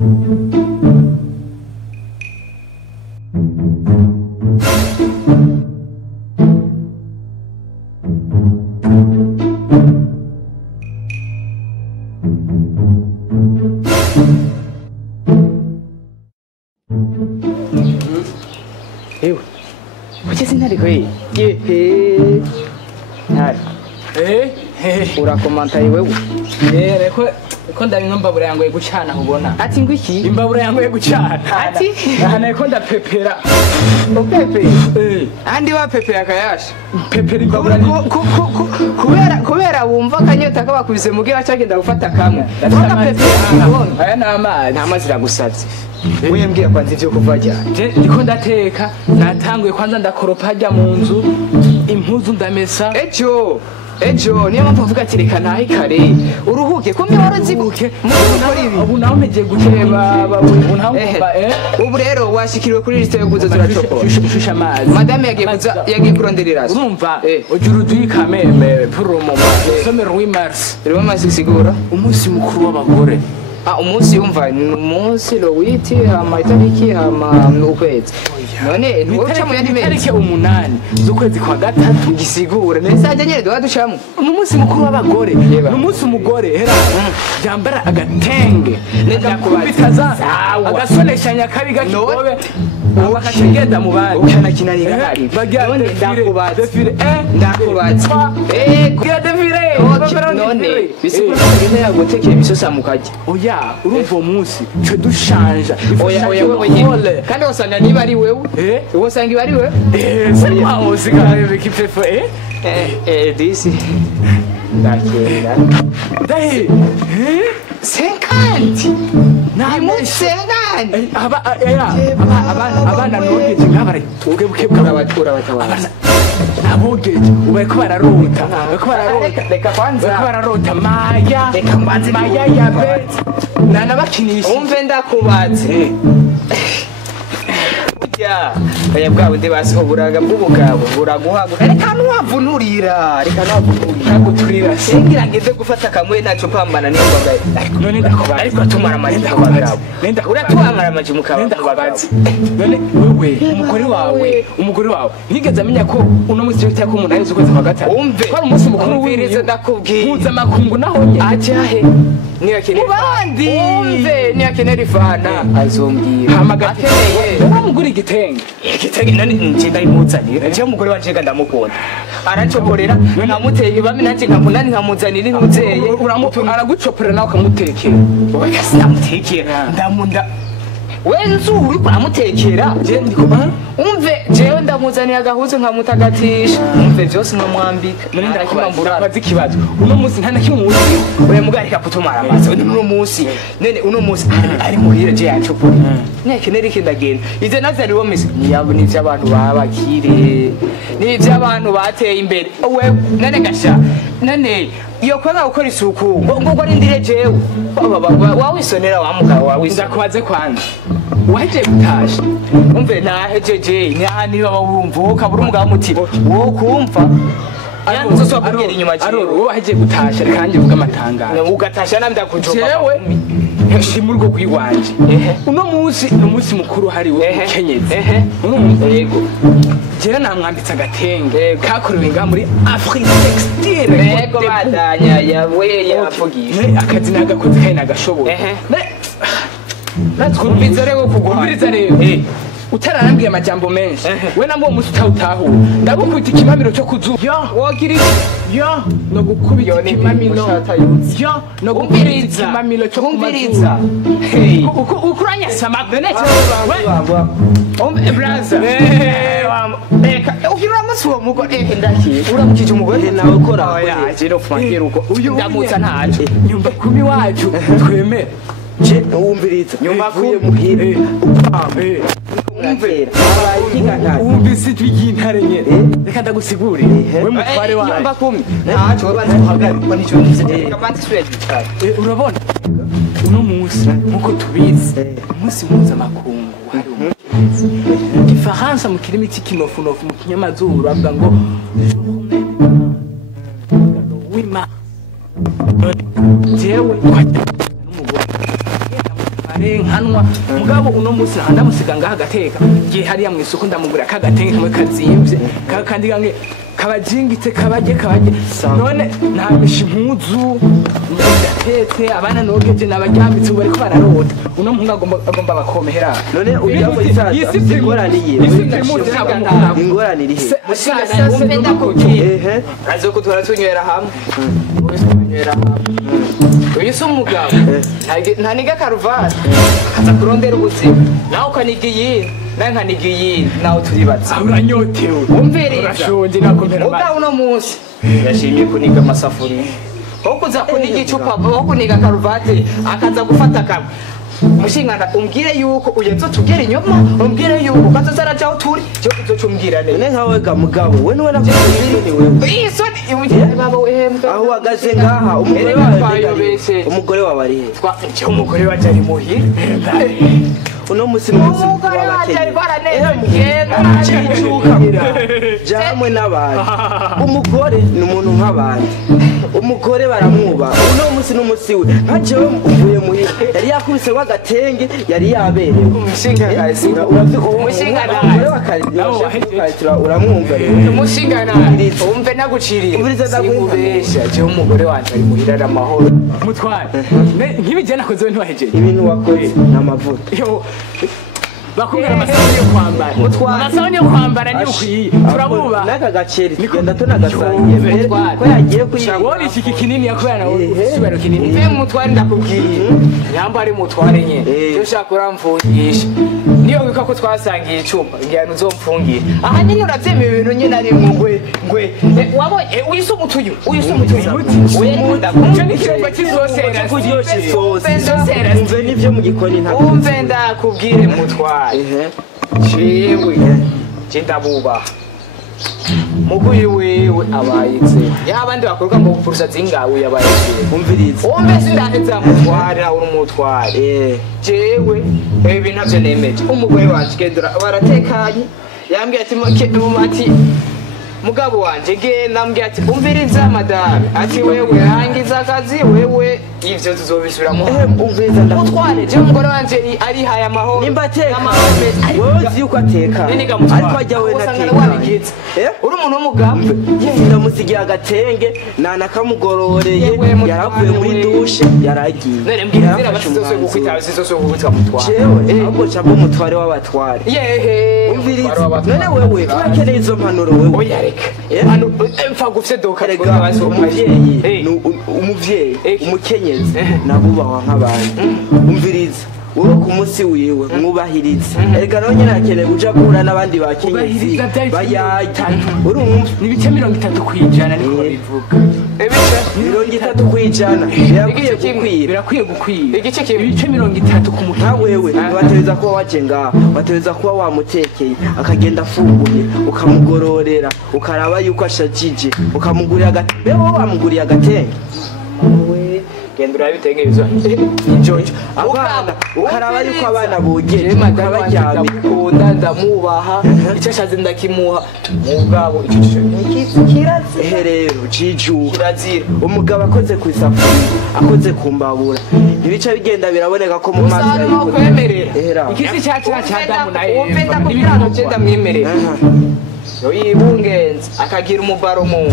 Ewe, wacheze Ntare kwe? Ntare. Urakomantaye wewe? Ko ndabinka imbabura yangoye gucana ubona. Ati ngwiki? Imbabura yangoye gucana. Ati? Aha ko ndapepera. Upepe? Andi wa pepe yakayasha. Pepera imbabura ni kubera wumva kanyota kabakubise mugira cyagenda gufata kamwe. Ndafata pepe. Aya n'amazi. Nta mazi ragusavye. Wewe mbwira kwanza ivyo kuva cyane. Je ndiko ndateka, natanguye kwanza ndakoropa hajya mu nzu, impuzu ndamesa. Ejo niyo mpamvu uvuga ati reka nahe kare uruhuke kumbe warazibuke ubu nawe mpeje gukeba ubu nawe ubu rero washikiriwe kuri liste yo kuza ziracoko shusha amazi madame yagiye kuronderera urumva ujuru duyikameme pour le moment somero 8 mars rero masigura umunsi mukuru w'abagore umunsi yumva ni umunsi lowiti hama itariki hama ukwezi none ntuca mu yandi mezi itariki 8 z'ukwezi kwa gatatu gisigura message nyene do ducamo umunsi mukuru w'abagore umunsi umugore hera yambara agatenge ndakubitaza agasoleshanya kabi gakigobe bakashegenda mu bandi ukana kinarira hari none ndakubaza kugira defile none bisigura ngene yagotekeye bisosa mukaje oya urumva umunsi cyo dushanja oya kandi wasanga niba ari wewe wasanga iba ari wewe c'est moi aussi quand même qui fait disi ndakenda dahi 50 namusengane abana nogeje ngabare tugebuke bw'abatura batabana abogeje ubareko bararota reka kwanza bararota maya reka mbanze maya yabe nana bakinisha umve ndakubatse aya bwawe ndebasi uburaga bw'ubugabo buraguhaguka reka nuwavunurira naguturira singira ngeze gufata kamwe ntaco pambana niyo mbagaye none ndakubaza ariko atumara amaji mukabagabo uratumara amaji mukabagabo none wewe umugore wawe nigeze amenya ko uno munsi cyo cyako umuntu ayize ukwezi kwa gatatu umve ko umunsi mukuru w'ibiriza ndakubwiye muza makungu nahonye ajahe niyo kenera bandi umve niyo kenera ifana azombwira hamagara uramugura igitenge nani ngenda imuzanira je umugore wanje ndamukunda aracoporera nkamuteye bami nanje nkamunani nkamuzanira intuzeye aragucoporera nawe ukamutekera oya sinamutekera ndamunda wenzu uri kuramutekera je ndiko umve jewe ndamuzaniye agahuzo nkamutagatisha umve byose nkamwambika none ndakimambura bazi kibazo uno munsi nta nakimwe muzi oya mugarika kutumara amaso uno munsi nene uno munsi ari muhira je yacopora nekenera ikindagenda ize nazari womese niyabo ni by'abantu babakire ni by'abantu bateye imbere we nane gasha nane iyo kwanga gukora isuku ngo arindire jewe wawisonera wa mugabo wawe ndakubaze kwanza waje gutasha umve nahejeje niba wumva ukabura umugabo mutima wo kumva yanzo so kubwira inyuma je wowe waje gutasha kandi uvuga amatangaro ugatasha namda kujoba jewe shimuri rwo kwiwanje uno munsi no munsi mukuru hari we kenyeze uno munsi yego jera namwambitse agatenge kakorewe nga muri Afrique textile yego badanya yawe yavugisha akazi nagakoze kandi nagashoboye natwumvize rero kuguhiriza rero utararambwiye amajambo menshi we namwe uwo munsi utawutahura ndagukubita ikimamiro cyo kuzuba wogira no gukubita ikimamiro no gukubita ikimamiro cyo kumviriza ukuranyasa magwe braza ugira umunsi wo mugore ndaki uramukije umugore nawe ukora yaje no fangera uko ndamutsa ntaje nyumba kumi wacu twemera je wumviriza nyumba kuye muhira wumvise tw'Intare nyene reka ndagusigure we mutware wawe nyumba kumi ntaco banze kuhagarikwa nico nize kabanze swede urabona uno munsi nkuko tubizi umunsi mpuzamakungu hari ifaransa mu kirimi cy'ikinofunofu mu kinyamazuru avuga ngo wima jewe n'umugore nkanwa mugabo uno munsi ndamusiga ngaha gateka gihe hariya mu isoko ndamugura kagatenge kamwe kazimvye kandi gange kabajingitse kabaje none ntamisha impuzu ndatetse abana nogeje nabaryambitse bariko bararota uno mpunga agomba bakomehera none uyabo isaza ingoraniye ingoraniye umve ndakubwiye azo twara tunywera hamwe uyu si umugabo ntaniga karuvati akaza kurondera ubuzima nawe ukaniga iyindi nawe nkaniga iyindi nawe turibatse uranyotewe umviriza urashonje nakomera mugabo uno munsi yashimye kuniga amasafuriya aho kuza kuniga icupa aho kuniga karuvati akaza gufata kamwe mushingana umbwire yuko uyenze tugera inyuma umbwire yuko kazoza araja aho turi cyo kuzocumbwira neza nkawe ga mugabo we niwe nakuzi wewe isoni ibuje baba wehembwa aho wagaze ngaha umugore wawe ari he umugore waje ari muhira uno musi n'umusi jamwe n'abandi umugore ni umuntu nk'abandi umugore baramwubaha uno musi n'umusi we nka jewe uvuye muhira yari yakubise w'agatenge yari yaberewe uramwumva umushingana umve naguciriye sikubesha jewe umugore wanje ari muhira ari amahoro mutware nk'ibijya nakoze we ntiwahejeje ibintu wakoze n'amavuta bakubwira amasabune yo kwambara amasabune yo kwambara ni ukwiye turabubaha n'aka gaceri tugenda tunagasangiye mbere ko yagiye kuyiga wabona iki kinini yakubera nawe usubira kinini mve mutware ndakubwiye nyamba ari mutware nyene cyo shaka uramfungisha niyo wika ko twasangiye icupa ngiyana uzomfungira aha nyine uravyema ibintu nyine ari ngwe wabonye uyise umutuyu cyo ni icyumba cy'isosera kuryosha umve n'ivyo mu gikoni ntabwo umve ndakubwire mutware jewe ndabubaha muguyi wewe abayitse yabandi bakorwa mu gupfurusha zingawe yabayitse umvirize umve sindaheza mutware uri umutware jewe ibi ntavyo nemeje umugore wanje gendura baratekanye yambwiye ati mugabo wanje genda mbwiye ati umviriza madame ati wewe rangiza akazi wewe ivyo tuzobisubiramo umviriza mutware je umugore wanje ari haya amahoro nimba ateka wewe uzi yuko ateka ariko ajya we nateka uri umuntu w'umugabo ndamusigiye agatenge nakamugororeye yaravuye muri dushe yaragiye none mbwira basizose gukwita sizose gukubita mutware jewe ahubwo cyangwa umutware w'abatware yehe umviriza none wewe urakeneye izo mpanuro wewe oya reka hano mpfa gufite doka umuvyeyi umukenyezi nabubahwa nk'abandi umviriza wowe ku munsi wiwe mwubahiriza erega nawe nyine akeneye kuja guhura n'abandi bakenyezi bayata urumva n'ibice 30 kwijana niko bivuga ibice 30 kwijana birakwiye gukwira igice kibi ibice 30 ku nta wewe bateza kuba waje ngaha bateza kuba wamutekeye akagenda afunguye ukamugororera ukaraba yuko ashajije ukamugurira agatenge wowe wamuguriye agatenge gendura bitenge bizo injojo abana ukaraba yuko abana bogere baryamye kunda ndamubaha icyo shaze ndakimuha mugabo icyo kirazi rero jiju kirazira umugabo akoze ku isafuriya akoze ku mbabura ibice bigenda biraboneka ko mu maso yawe kwemerera ikisi cyadamu naye upenda kubyana cyenda mwemerera yo yibungenze akagira umubaro mu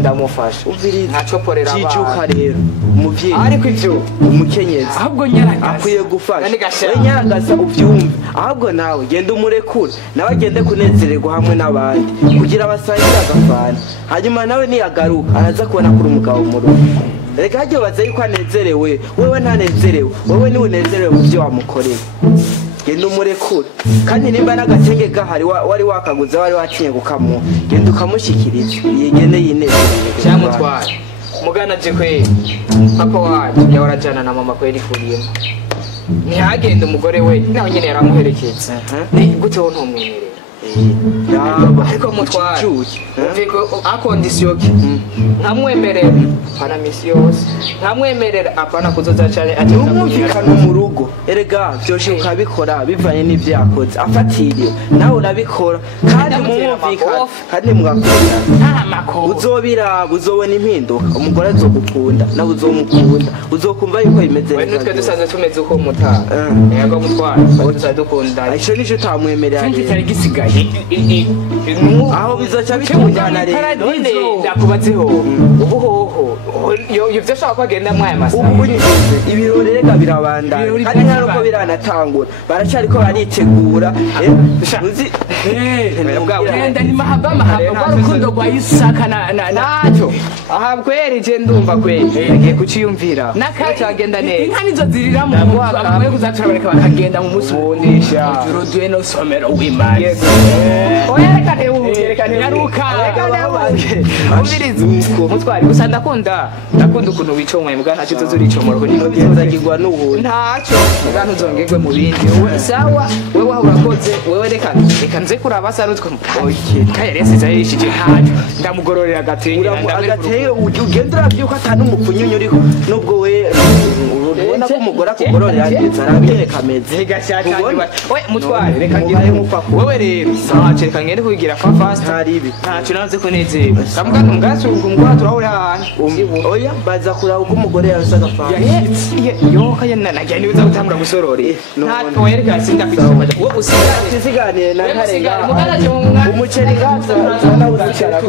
ndamufasha ntacoporera abantu jijuka rero umuvyeyi ariko ivyo umukenyezi ahubwo nyaragasa akwiye gufasha we nyaragasa uvyumve ahubwo nawe genda umurekure nawe agende kunezererwa hamwe n'abandi kugira basangire agafana hanyuma nawe niyagaruka araza kubona kuri umugabo mu rugo reka hajye baza yuko anezerewe wewe ntanezerewe wewe niwe unezerewe mu vyo wamukoreye genda umurekure kandi nimba n'agatenge gahari wari wakaguze wari watinye gukamuha genda ukamushikiriza yigende yinezereye cyamutware mugana je kwe papa wacu yawarajana na mama kweri kuriyemo ntihagende umugore we nawe nyene yaramuherekeza ni gute wo ntumwemerera ariko mutwara umviko akondisiyo ki nkamwemerera pana misi yose nkamwemerera apana kuzoza cyane ati umwumvikano mu rugo erega byoshe ukabikora bivanye n'ivyo yakoze afatiye nawe urabikora kandi mumwumvikana kandi mugakunda nta makoro uzobiraba uzobona impinduka umugore azogukunda nawe uzomukunda uzokumva yuko bimeze neza nitwe dusanzwe tumeze uko mutara yego mutwara dusanzwe dukunda ico nico utamwemerera kandi cyari gisigaye aho bizoca bitungana rero none ndakubatseho ubuhoho ivyo shaka kwagenda mwaya masaha ubu ibirori rega birabandana kandi nkaruko biranatangura baracariko baritegura uzi genda ni mahaba urukundo rwa Isaka naco aha kweri je ndumva kweri ngiye kuciyumvira cyagenda neza inka nizo zirira mu mwe kuzaturaboneka bakagenda mu musi wundisha ijoro duhe no somero w'imana yerekane yaruka umviriza mutwari gusa ndakunda ukuntu wicomwe mbwa ntacyo tuzuricomora niko bizagirwa n'ubundi ntacyo mbwa ntuzongegwe mu bindi wowe sawa wewe urakoze wewe reka nze kuraba sarutwe kaya resiza yishije ntacyo ndamugororera agateye ugenda urabyuka atanu umupfunyunyu uriho nubwo we ubona ko umugore akugororera ndetse arabireka ameze we mutware reka ngire wewe rero sawa reka ngende kugira kwa fast ntacyo naze kunezerwa kamuga ntungasunga umugore turahure ahantu oya baza kuraba uko umugore yasaga fa yo kaya nagiye niba utangura gusorore ntacyo wereka sindafite wowe usiganire na Ntare umuceri gaza nawe uzicara